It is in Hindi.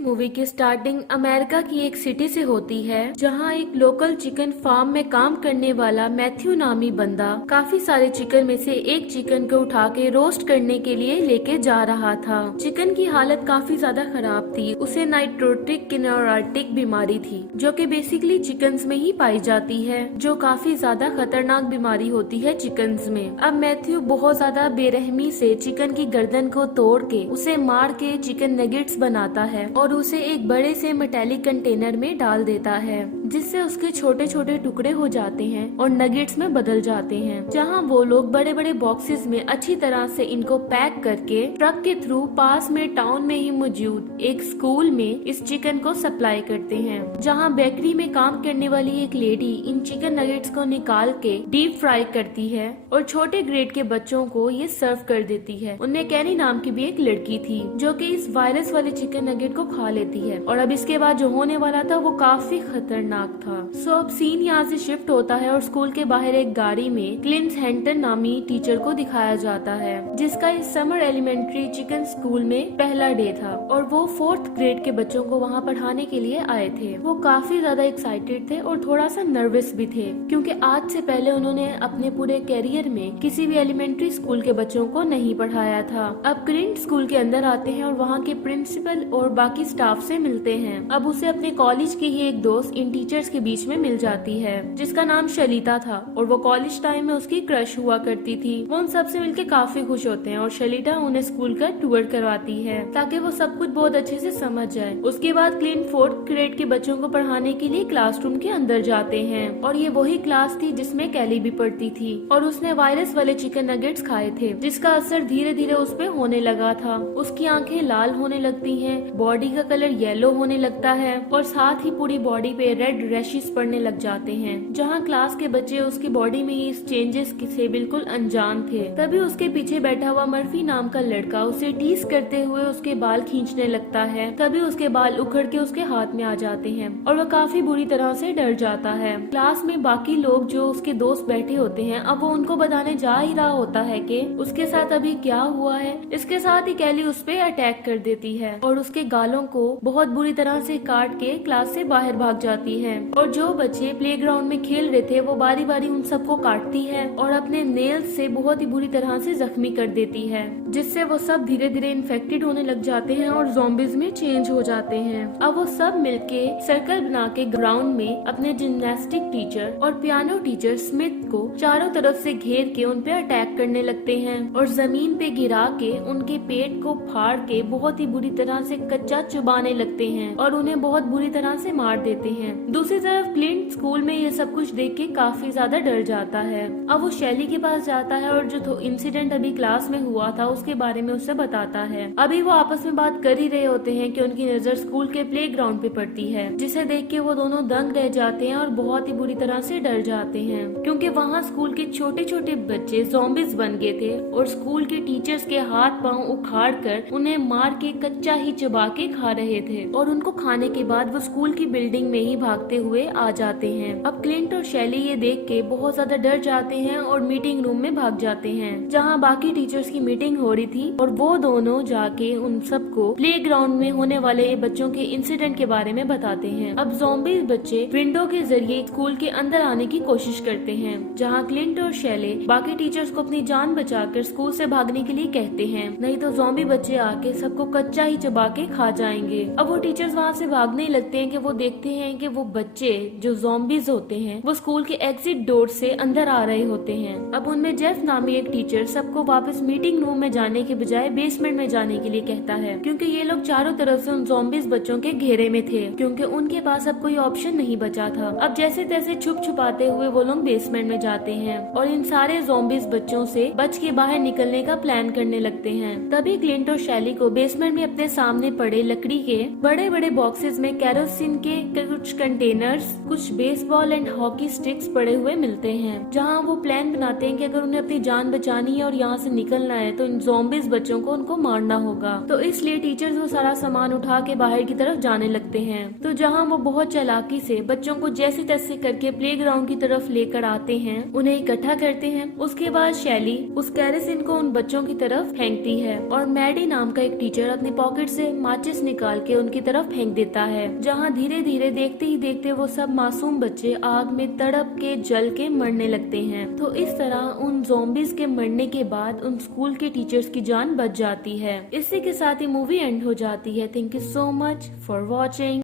मूवी की स्टार्टिंग अमेरिका की एक सिटी से होती है, जहां एक लोकल चिकन फार्म में काम करने वाला मैथ्यू नामी बंदा काफी सारे चिकन में से एक चिकन को उठा के रोस्ट करने के लिए लेके जा रहा था। चिकन की हालत काफी ज्यादा खराब थी। उसे नाइट्रोटिक किनोराटिक बीमारी थी, जो कि बेसिकली चिकन्स में ही पाई जाती है, जो काफी ज्यादा खतरनाक बीमारी होती है चिकन्स में। अब मैथ्यू बहुत ज्यादा बेरहमी से चिकन की गर्दन को तोड़ के उसे मार के चिकन नगेट्स बनाता है और उसे एक बड़े से मेटेलिक कंटेनर में डाल देता है, जिससे उसके छोटे छोटे टुकड़े हो जाते हैं और नगेट्स में बदल जाते हैं। जहां वो लोग बड़े बड़े बॉक्सेस में अच्छी तरह से इनको पैक करके ट्रक के थ्रू पास में टाउन में ही मौजूद एक स्कूल में इस चिकन को सप्लाई करते हैं। जहां बेकरी में काम करने वाली एक लेडी इन चिकन नगेट्स को निकाल के डीप फ्राई करती है और छोटे ग्रेड के बच्चों को ये सर्व कर देती है। उनमें कैनी नाम की भी एक लड़की थी, जो कि इस वायरस वाले चिकन नगेट को खा लेती है। और अब इसके बाद जो होने वाला था वो काफी खतरनाक था। सो अब सीन यहाँ से शिफ्ट होता है और स्कूल के बाहर एक गाड़ी में क्लिंट हैंटन नामी टीचर को दिखाया जाता है, जिसका इस समर एलिमेंट्री चिकन स्कूल में पहला डे था और वो 4th ग्रेड के बच्चों को वहाँ पढ़ाने के लिए आए थे। वो काफी ज्यादा एक्साइटेड थे और थोड़ा सा नर्वस भी थे, क्योंकि आज से पहले उन्होंने अपने पूरे करियर में किसी भी एलिमेंट्री स्कूल के बच्चों को नहीं पढ़ाया था। अब क्लिंट स्कूल के अंदर आते हैं और वहाँ के प्रिंसिपल और बाकी स्टाफ से मिलते हैं। अब उसे अपने कॉलेज की ही एक दोस्त इन टीचर्स के बीच में मिल जाती है, जिसका नाम शलीता था और वो कॉलेज टाइम में उसकी क्रश हुआ करती थी। वो उन सब से मिलके काफी खुश होते हैं और शलीता उन्हें स्कूल का टूर करवाती है, ताकि वो सब कुछ बहुत अच्छे से समझ जाए। उसके बाद क्लिंट 4th ग्रेड के बच्चों को पढ़ाने के लिए क्लासरूम के अंदर जाते हैं और ये वही क्लास थी जिसमें कैली भी पढ़ती थी और उसने वायरस वाले चिकन नगेट्स खाए थे, जिसका असर धीरे धीरे उस पे होने लगा था। उसकी आंखें लाल होने लगती हैं, बॉडी का कलर येलो होने लगता है और साथ ही पूरी बॉडी पे रेड रैशेस पड़ने लग जाते हैं। जहाँ क्लास के बच्चे उसकी बॉडी में इस चेंजेस से बिल्कुल अनजान थे। तभी उसके पीछे बैठा हुआ मर्फी नाम का लड़का उसे टीज करते हुए उसके बाल खींचने लगता है। तभी उसके बाल उखड़ के उसके हाथ में आ जाते हैं और वह काफी बुरी तरह से डर जाता है। क्लास में बाकी लोग जो उसके दोस्त बैठे होते हैं, अब वो उनको बताने जा ही रहा होता है कि उसके साथ अभी क्या हुआ है। इसके साथ ही कैली उस पे अटैक कर देती है और उसके गालों को बहुत बुरी तरह से काट के क्लास से बाहर भाग जाती है। और जो बच्चे प्लेग्राउंड में खेल रहे थे वो बारी बारी उन सबको काटती है और अपने नेल्स से बहुत ही बुरी तरह से जख्मी कर देती है, जिससे वो सब धीरे धीरे इन्फेक्टेड होने लग जाते हैं और ज़ॉम्बीज में चेंज हो जाते हैं। अब वो सब मिलके सर्कल बना के ग्राउंड में अपने जिम्नास्टिक टीचर और पियानो टीचर स्मिथ को चारों तरफ से घेर के उन पे अटैक करने लगते हैं और जमीन पे गिरा के उनके पेट को फाड़ के बहुत ही बुरी तरह से कच्चा चुबाने लगते हैं और उन्हें बहुत बुरी तरह से मार देते हैं। दूसरी तरफ क्लिंट स्कूल में ये सब कुछ देख के काफी ज्यादा डर जाता है। अब वो शैली के पास जाता है और जो इंसिडेंट अभी क्लास में हुआ था उसके बारे में उसे बताता है। अभी वो आपस में बात कर ही रहे होते हैं कि उनकी नजर स्कूल के प्लेग्राउंड पे पड़ती है, जिसे देख के वो दोनों दंग रह जाते हैं और बहुत ही बुरी तरह से डर जाते हैं, क्योंकि वहाँ स्कूल के छोटे छोटे बच्चे ज़ॉम्बीज बन गए थे और स्कूल के टीचर्स के हाथ पांव उखाड़ कर उन्हें मार के कच्चा ही चबा के खा रहे थे और उनको खाने के बाद वो स्कूल की बिल्डिंग में ही भागते हुए आ जाते हैं। अब क्लिंट और शैली ये देख के बहुत ज्यादा डर जाते हैं और मीटिंग रूम में भाग जाते हैं, जहाँ बाकी टीचर्स की मीटिंग हो रही थी और वो दोनों जाके उन सबको प्लेग्राउंड में होने वाले बच्चों के इंसिडेंट के बारे में बताते हैं। अब ज़ॉम्बी बच्चे विंडो के जरिए स्कूल के अंदर आने की कोशिश करते हैं, जहाँ क्लिंट और शैली बाकी टीचर्स को अपनी जान बचाकर स्कूल से भागने के लिए कहते हैं, नहीं तो ज़ॉम्बी बच्चे आके सबको कच्चा ही चबा के खा जाएंगे। अब वो टीचर्स वहाँ से भागने लगते हैं कि वो देखते हैं कि वो बच्चे जो ज़ॉम्बीज होते हैं वो स्कूल के एग्जिट डोर से अंदर आ रहे होते हैं। अब उनमें जेफ नामी एक टीचर सबको वापस मीटिंग रूम में जाने के बजाय बेसमेंट में जाने के लिए कहता है, क्योंकि ये लोग चारों तरफ से उन ज़ॉम्बीज बच्चों के घेरे में थे, क्योंकि उनके पास अब कोई ऑप्शन नहीं बचा था। अब जैसे तैसे छुप छुपाते हुए वो लोग बेसमेंट में जाते हैं और इन सारे ज़ॉम्बीज बच्चों से बच के बाहर निकलने का प्लान करने लगते हैं। तभी क्लिंट और शैली को बेसमेंट में अपने सामने पड़े लकड़ी के बड़े बड़े बॉक्सेस में कैरोसिन के कुछ कंटेनर्स, कुछ बेसबॉल एंड हॉकी स्टिक्स पड़े हुए मिलते हैं, जहां वो प्लान बनाते हैं कि अगर उन्हें अपनी जान बचानी है और यहाँ से निकलना है तो इन ज़ॉम्बीज बच्चों को उनको मारना होगा। तो इसलिए टीचर्स वो सारा सामान उठा के बाहर की तरफ जाने लगते हैं। तो जहाँ वो बहुत चालाकी से बच्चों को जैसे तैसे करके प्लेग्राउंड की तरफ लेकर आते हैं, उन्हें इकट्ठा करते हैं। उसके बाद शैली उस कैरोसिन को उन बच्चों की तरफ फेंकती है और मैडी नाम का एक टीचर अपनी पॉकेट से माचिस निकाल के उनकी तरफ फेंक देता है, जहाँ धीरे धीरे देखते ही देखते वो सब मासूम बच्चे आग में तड़प के जल के मरने लगते हैं। तो इस तरह उन ज़ॉम्बीज के मरने के बाद उन स्कूल के टीचर्स की जान बच जाती है। इसी के साथ ही मूवी एंड हो जाती है। Thank you so much for watching.